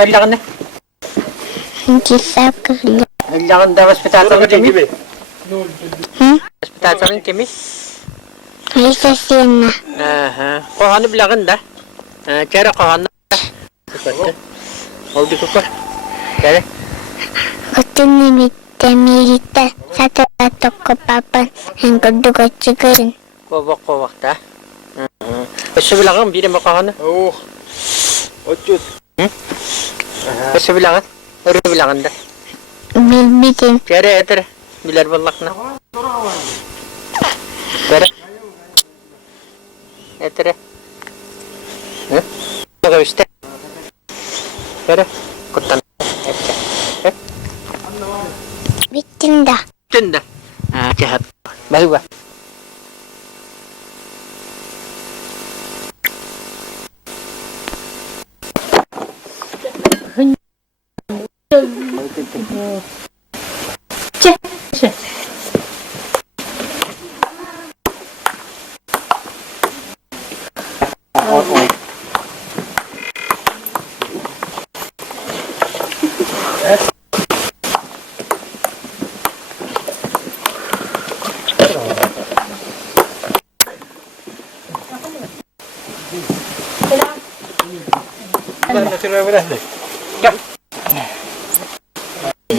Kailangan na. Hindi sa kanya. Kailangan daw hospital sa Kimi. Hospital sa Kimi. Ay, sa sina. Aha. Kung ano bilangan da? Kaya kung ano. Hold ko ko. Kaya. Gusto ni Milita sa tato ko papan ang kadugot siguro. Kowak ta. Gusto bilangan, hindi na makahana. Oo. Ocho. Gusto bilangan? Ano bilangan da? Bilbitin. Kaya ito. Bilar balak na. Kaya. Ito. Nagawis te. Kaya. Kutan. Bitin dah. Tunda. Jahat. Bahu ba?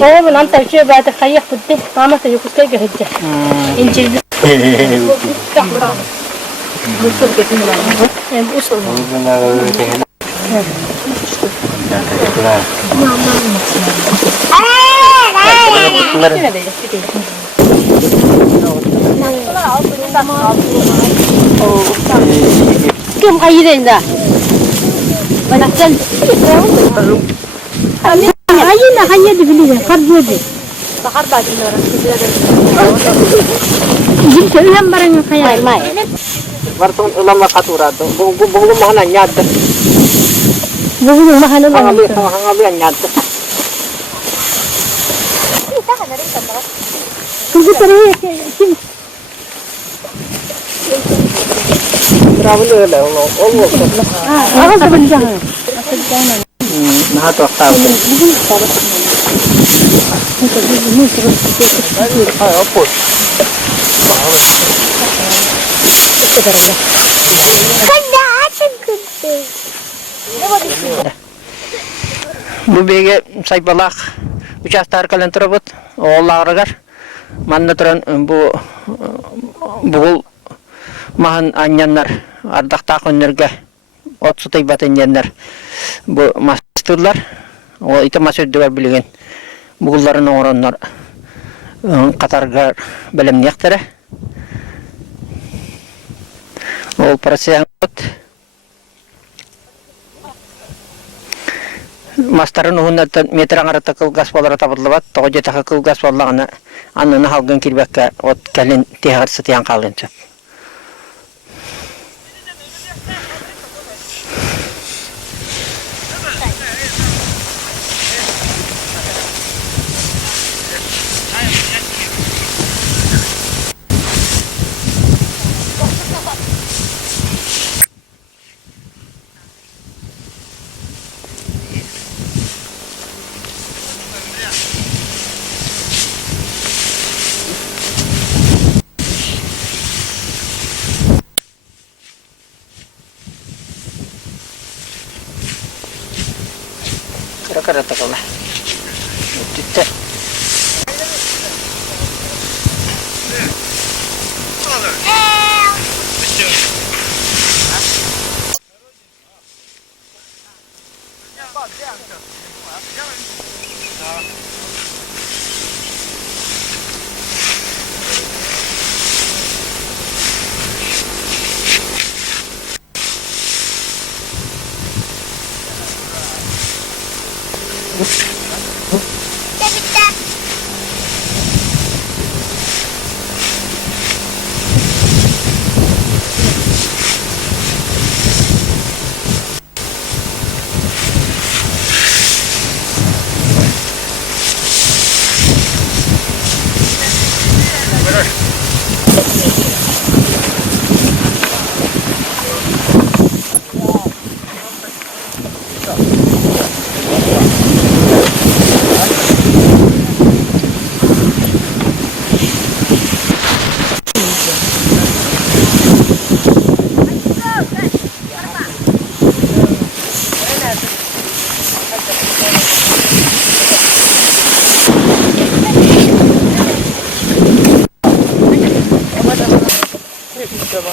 هو من أنت شيء بعد خيّف بدي ما تيجوز كي جهجة إنجيل كم خيرين ده ونحسن هينا هيا دي بليه خرج دي بحر بعد النور جبت لهم برا خيال ما Wartong ulama katurado. Bugo mahana nyad. بقولوا ما هنلا Hangabi nyad. كنت ترى كم Travel ulo ulo. أغلب بالجهة Nahato tawo. Ay, opo. Kada atin kundi. Bubege say balak. Uçaklar kalan trabot. Allah ragar. Mannatran bu bugul mahan anyanlar. Ardakta konnerge. Ot sutay batanyanlar. Bu masturlar. O itu masuk dua bilgin. Bugulların oranlar. Qatarga bilim niyaqtara. O parasyan ot. Mastaran hunna metrang arata kulgas polara tablabat toje ta kulgas pollagana anna halgan kirbekka ot kalin tihar setiang kalin. Kira-kira tak lah. Tidak. Oops. Siguro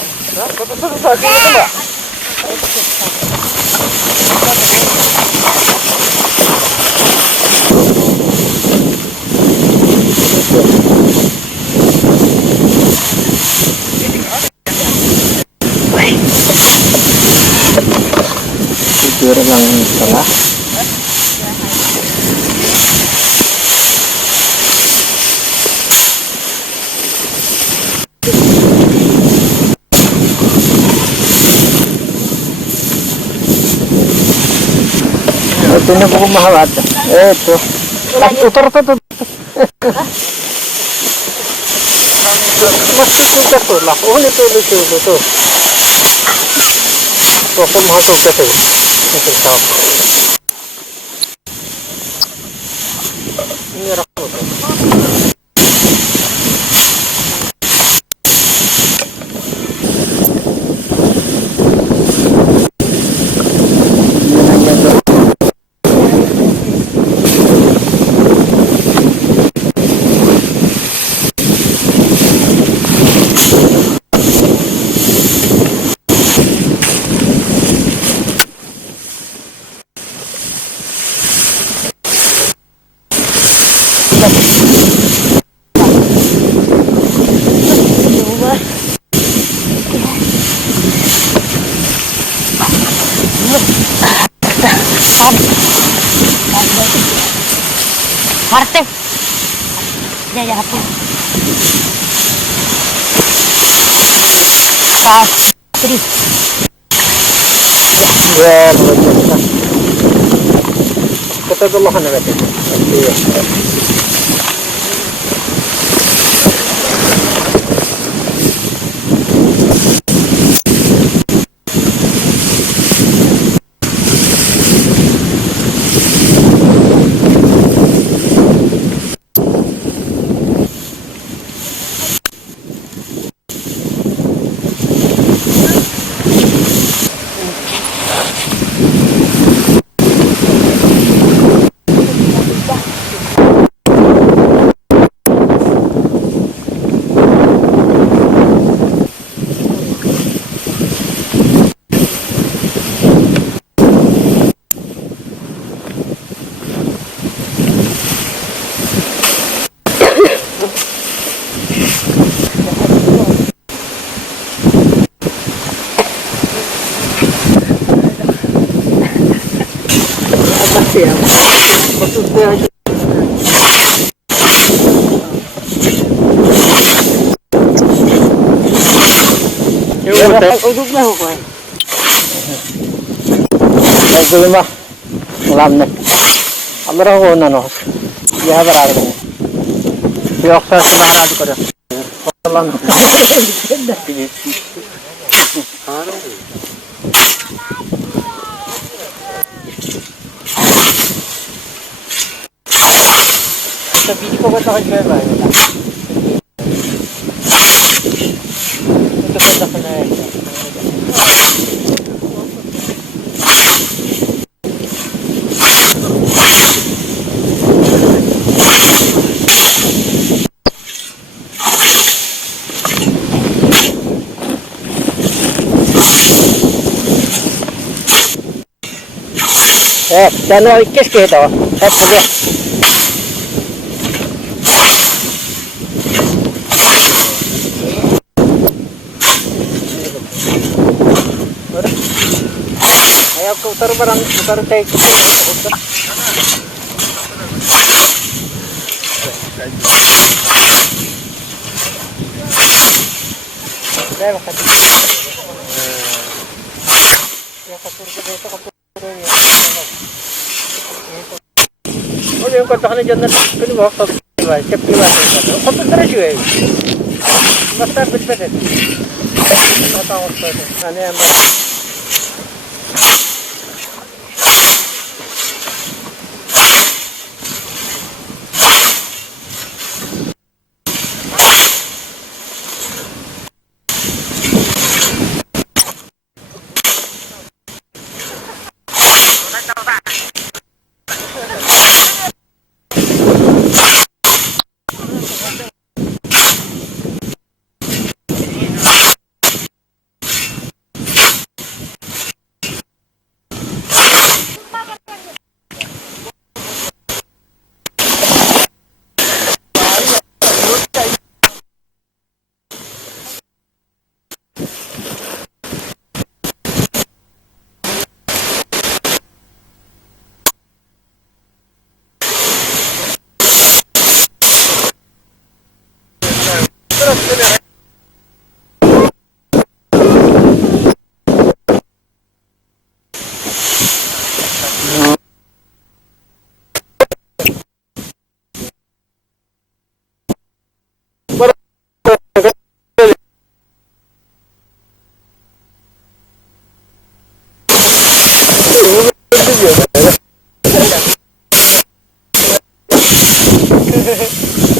lang pala. Ito na po kumahawat. Ito. Tutor. Mas tutor to lah. Ulit to. To kumahawat to. Ito to. Ini rakam to. Parte. Ya hapon. Tri. Ya, macam kata dulu kan ada. Iya. Udog na ho ko. Ay gulo ma. Ulam na. Amra ko na no. Ya barang ko. Yok sa sinanad ko rin. Ulam. Sa video ko ba sa kanya ba? Ito pa sa na yan. Chano किसके तो सब दे ayo ke utar barang utar teh utar deh makan ya kapur ke desa kapur oh yung kata ka na dyan na pinuwak sa pinuwak siya pinuwak kapag tarasyo eh basta pit-pitit matawag pa ito ano yan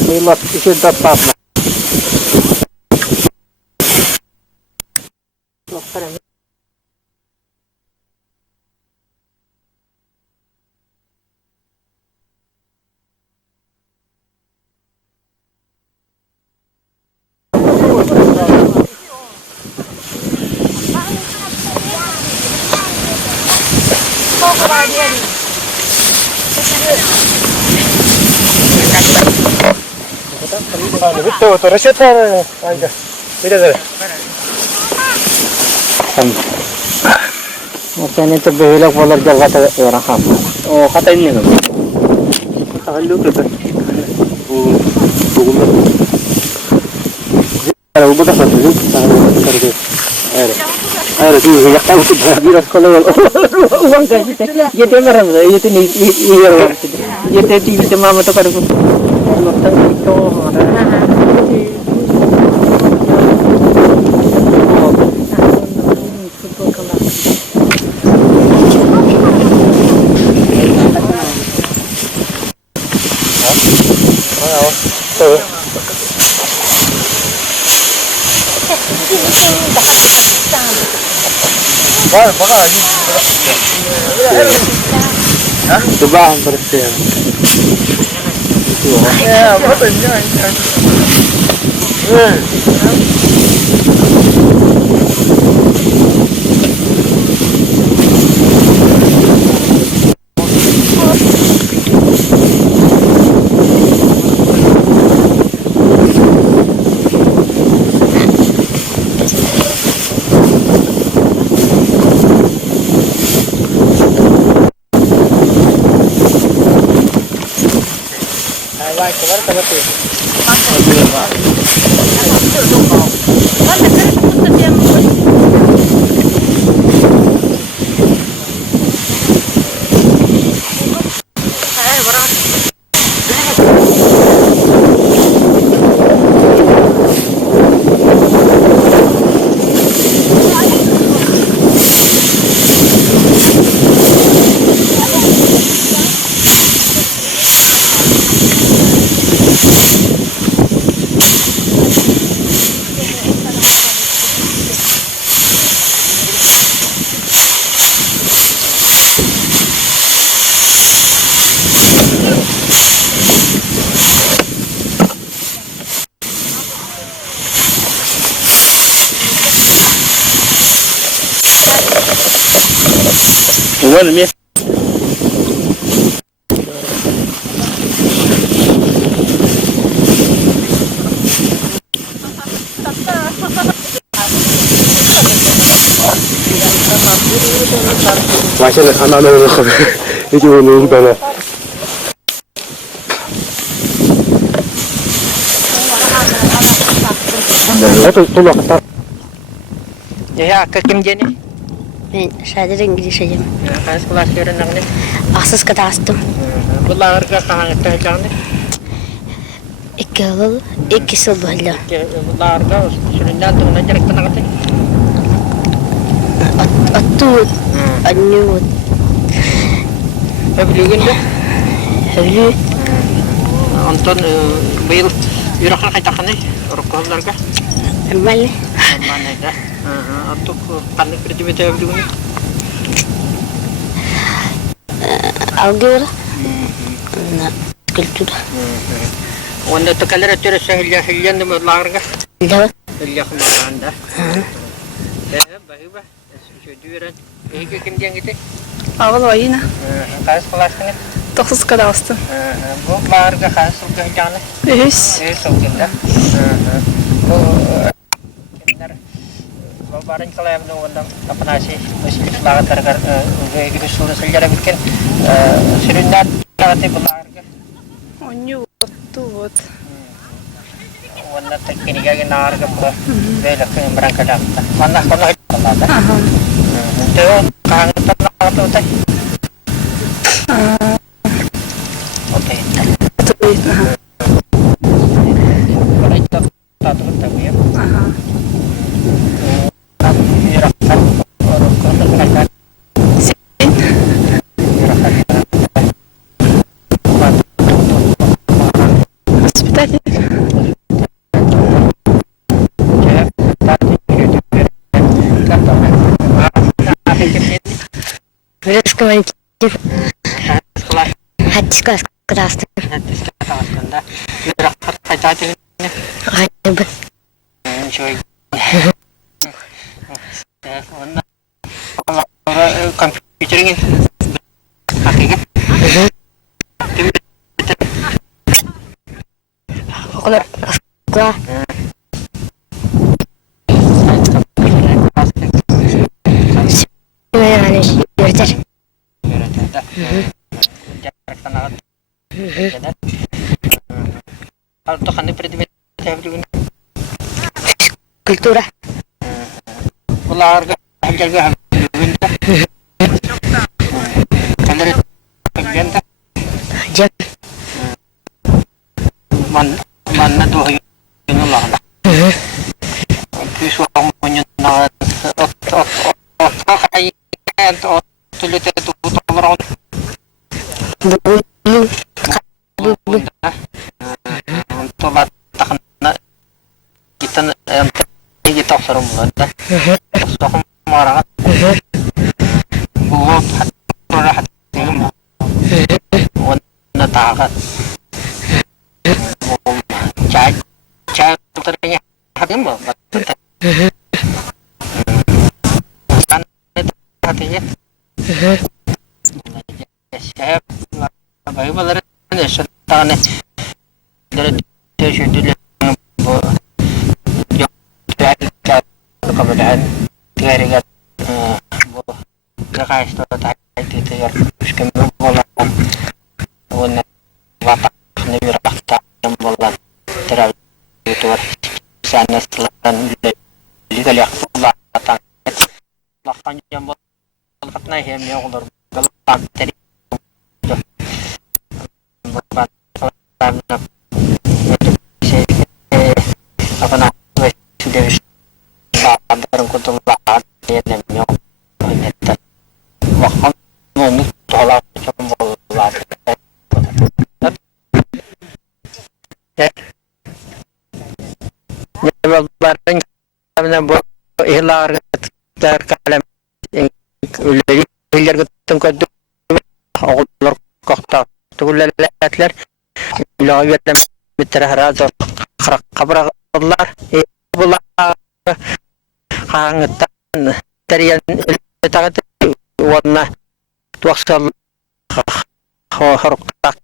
Lilat isyadda tatla. Betul, resep aja. Beda deh. Makanya itu behilak polar jaga orang kamu. Oh, kata ini kan. Kata lu tuh. Kalau udah satu lu, kerja. Air itu yang tahu tuh biras kalau uang gaji teh. Ya dia marah, itu nih iya. Ya tadi di mama tuh kada Matang itu coba bersih. Ya, betul jangan. Bueno, mira. Masih anak-anak itu nunggu dana. Itu tolak tak. Ya, ke Kim Jenny. Sadece İngilizce hocam. Kaç kelas öğrendin ne? Aksız kadar astım. Bunlar kahan tehcanı. 2 yıl, 2 yıl böyle. Bunlar da süründen tuğuna gerek tanıktı. Atut, anut, Evlüğün de. hövlü. Anton bayıl yürüyen kaytakını rokollarga. Emel. Mana dah. Atuk kanık pritibete evlüğünü. Algıra. Kültür. Wanda tukalara tira sahilya hilyan de larga. Evet. Hilya kemana. Bahiba. Şöyle İyi kim diyen gitti? Ağıl var yine. Kaç kelas ne? 9 kadar astım. Bu larga kaç sulka canı? Üç. Sulkunda. Bu Babaran kalau yang menunggu apa nasi mesti banget karena gitu suruh sejarah bikin serindat nanti belarga. Anut, tut. Wala kini kaya narga po. Dahil ako yung barang kadakta. Mana ko na ito. Ito yung kangitan na ako tayo. Okay. Wala ito. Tatulog tayo yan. Hirakan. Orang ko na kailan. Hospital. Вырос командир. Хатис класс красный. Да. Hirakan tayo tayo. Хатис. Enjoy. Computer ini. Hakikat. Около класс. يعني يرتاح. Kalau kan predmet Культура. olahraga jaga kalau kegiatan Jam. mana tuh yang lah terus orang menyenangkan kayak tulis itu orang Bulu. untuk batakan kita kita serem banget terus aku marah gua hati warna takat cai ternyata hati mah kan itu hatinya saya bagaimana dari setan dari dulu kemudian tinggal kakak itu tadi itu ya sekarang bola warna watak nevirah tak bola terlalu itu sana selatan juga lihat bola datang makanya yang bola katanya yang yang udah galang tadi apa namanya sudah antara kutu lahat yan yang nyata waktu nunggu tolak cembol lahat ya bareng kami buat ikhlar terkalam ulah ikhlar kutung kudu Allah kohta tulah latlar ilah yadam bitraharat khabar Allah ibulah hangetan tarian takat warna tuaksal haruk tak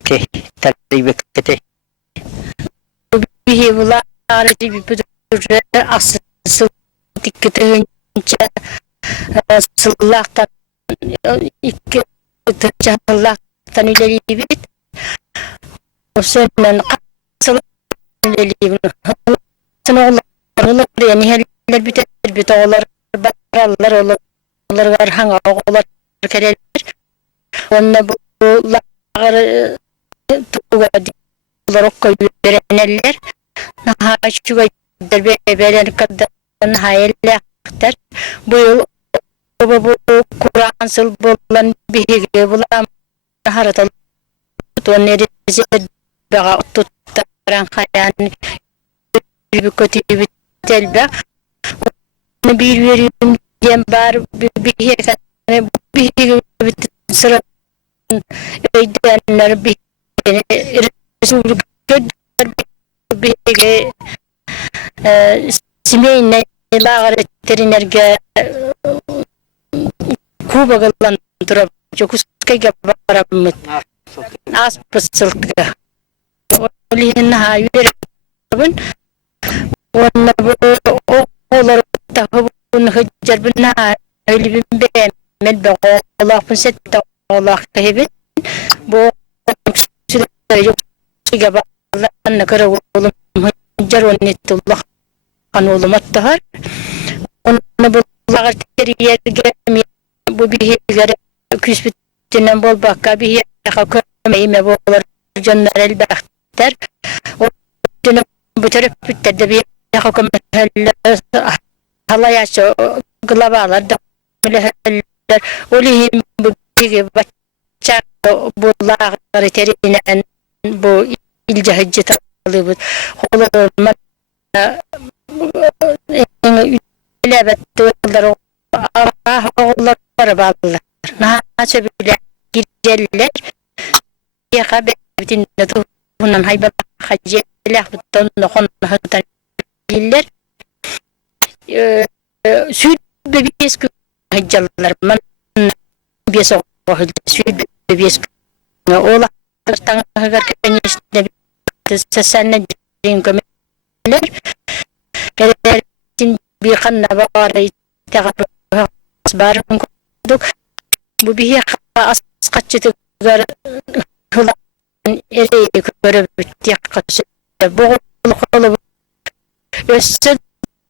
ke tari bekete bihi bula arati bipudur asıl dikkatin sılaktan iki tercahlattan ileri bit o senen asıl ileri bit Allah yani herler biter olar barallar olar var hanga olar kereler onna bu lagar tuga olar okkoy verenler naha şuga beren kaddan hayalaktar bu Kur'an sıl bolan bihige bulan haratal toneri baga tuttaran hayan bir telbe bir verim diyen bar bir kan bir sıra ödenler bir resul göder bir simeyne lagar veterinerge kuba galan turab jokus kaya baramit as pasultka olihin hayır bun wana olar tahbun hajar bina ilbin be med be Allah pun set Allah kahibin bu yok sigaba Allah nakara ulum Jarvanetullah kanulumattahar. Onu bullagar teriyerge bu bihirgere küsbütünden bol bakka bihirge kömeyime bolar canlar elbahter. O dönem bu taraf büterde bir yakakım halayaşı glavalar da müleheller olihim bu bihirge bakça bullagar teriyenen bu ilce hıccı talıbı olurma elbette oğullar oğullar bağlılar. Naçı bile gireceller. Yaka betinle tuğunan hayba hacceler buton nokon hıtan diller. Süt bebeğiz ki haccalar man bir soğuk süt bebeğiz ki oğullar tanıgar kendisine sesenle din kömeler. Eretin bir kanna bağırı teğarı asbarım kurduk. Bu bir asqatçı tıgar hılan ereyi körübüt yakası boğulu kolu össün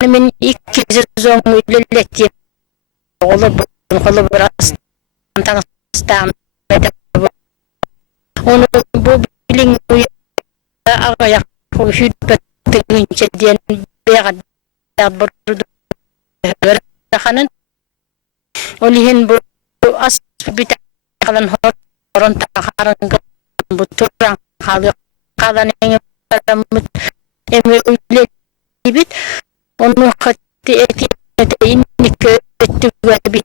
min ikkizi zongu lilletti oğlu kolu biraz tanıstam onu bu bilin ağayak hüdbet tığınca diyen beğen burdu kanın olihin bu as bita kalan horon taharan bu turang halı kalan yang paramut eme ulle bit onu khatti eti ini kötü bir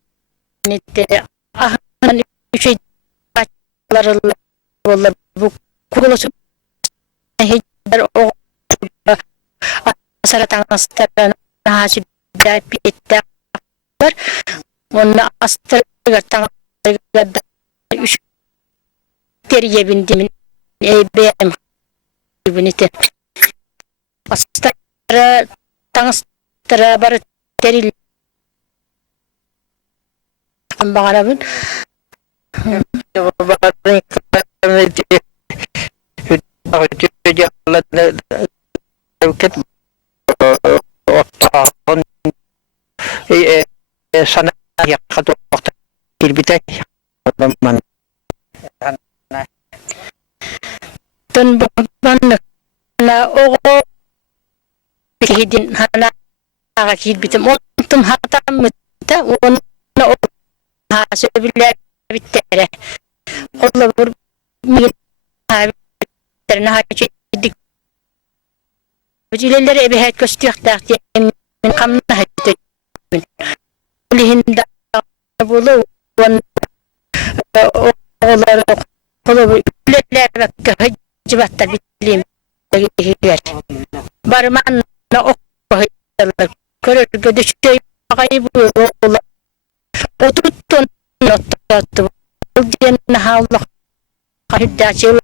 nite ahlan şey paçlar valla bu kurulusu hiçbir o asaratan astarana hasib da pitta var onu astarga gadda üç teriye bindimin benim binite astara tanstara bar teril ambarabın Baring kamiti ket tahun sana ya katu waktu kirbitay man ton ban na o hidin hana akid bitem ontum hatam ta on o ha sebile bitere Allah bur mi ha terna ha dik bujilelere ebe het kostiyak da min kamna het lihinda bulu on oğulları kolu ülleler ve hıcıbatta bilim yer. Barmanla okuyalım. Körür gödüşüyor. Kayıp oğullar. Oturttun notatı. Diyen Allah. Kahiddaçı.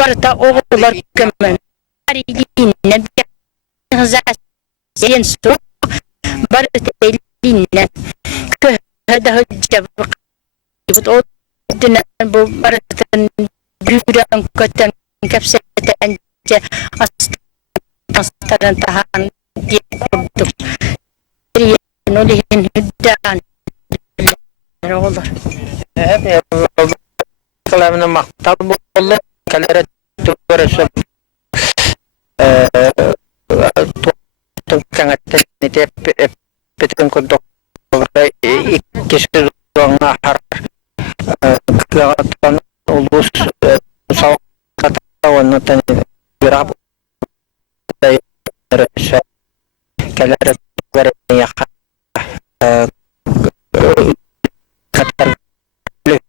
Varta oğullar gömmen. Haridinle bir hızat. Seyen su. Barta elinle. Köhede hıcıbık. O dönem bu baratan güran katan kapseten aslan tahan diye kurduk. Nolihin hüddan olur. hep kalamına maktab bollu kalere tuvarsa tungkangat nite petun kontok ikisi ruang har kegatan ulus saw katawan natin berapa dari rasa kalere tuvarsa katar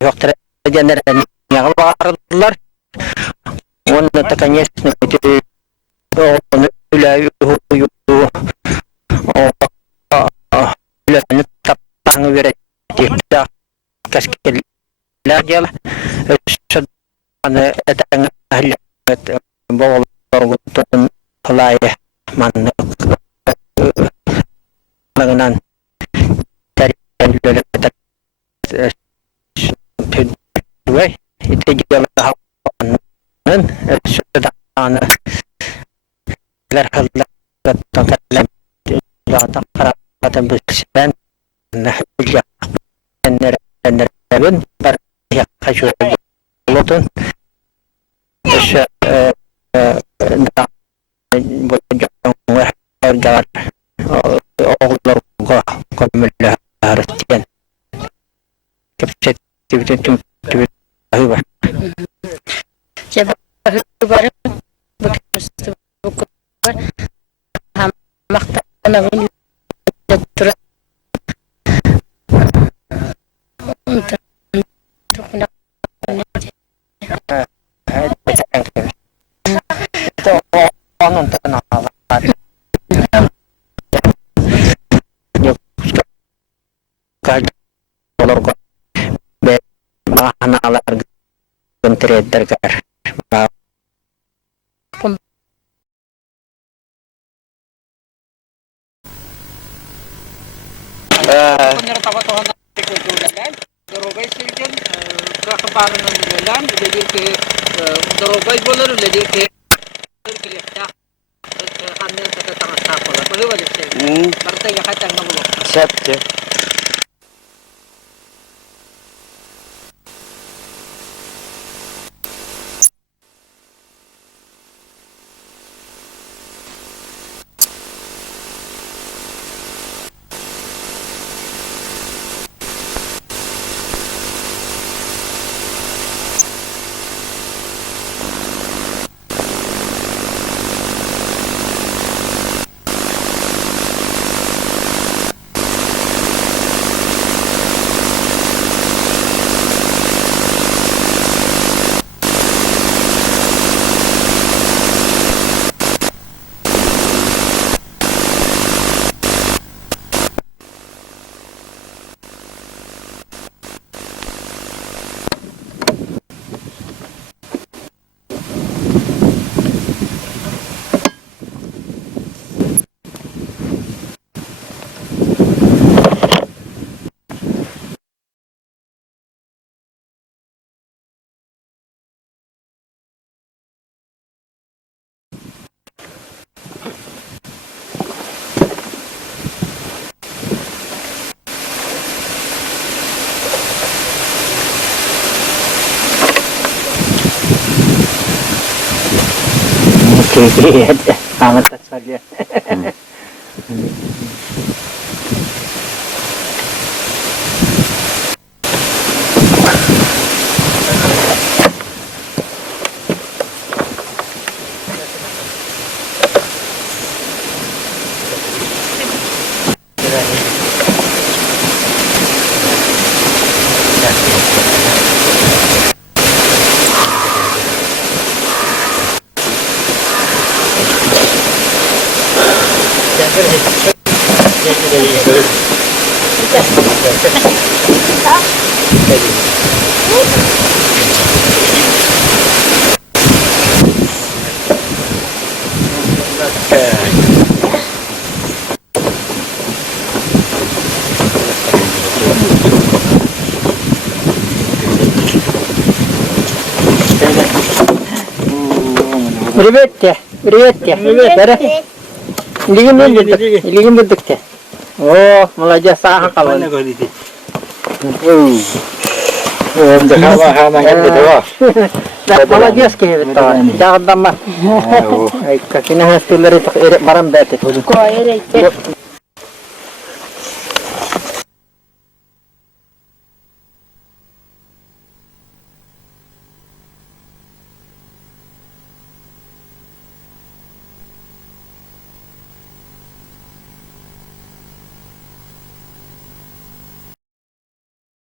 waktu jenderal yang varlar onu takanyes itu onu ulay yu ulay tapang verecek kaskel lajal sedana datang ahli bawa orang pelai mana lengan dari dulu dua itu jalan hawan sudah Ler halda takallam jatan qaratan bilsen nahja nerben bar yakashu lotun eş da bojong dar oğullarga komille hartiyen kepset tibet ayba Coba bareng begitu buku maktan ini dokter untuk itu orang terkenal kalau bahan alar menteri terkar Penyertawan Tuhan Darogay siljan kakabaran ng nilalan jadi ke darogay bolar jadi ke kerja hanya tengah sekolah boleh wajib sih partai yang kacang namulo siap je. amat saja. Привет, Дара. Ligin bentuk teh. Oh, melajah sah kalau. Melajah sekali betul. Jangan tambah. Kakina hasil dari tak irit barang bete. Kau ini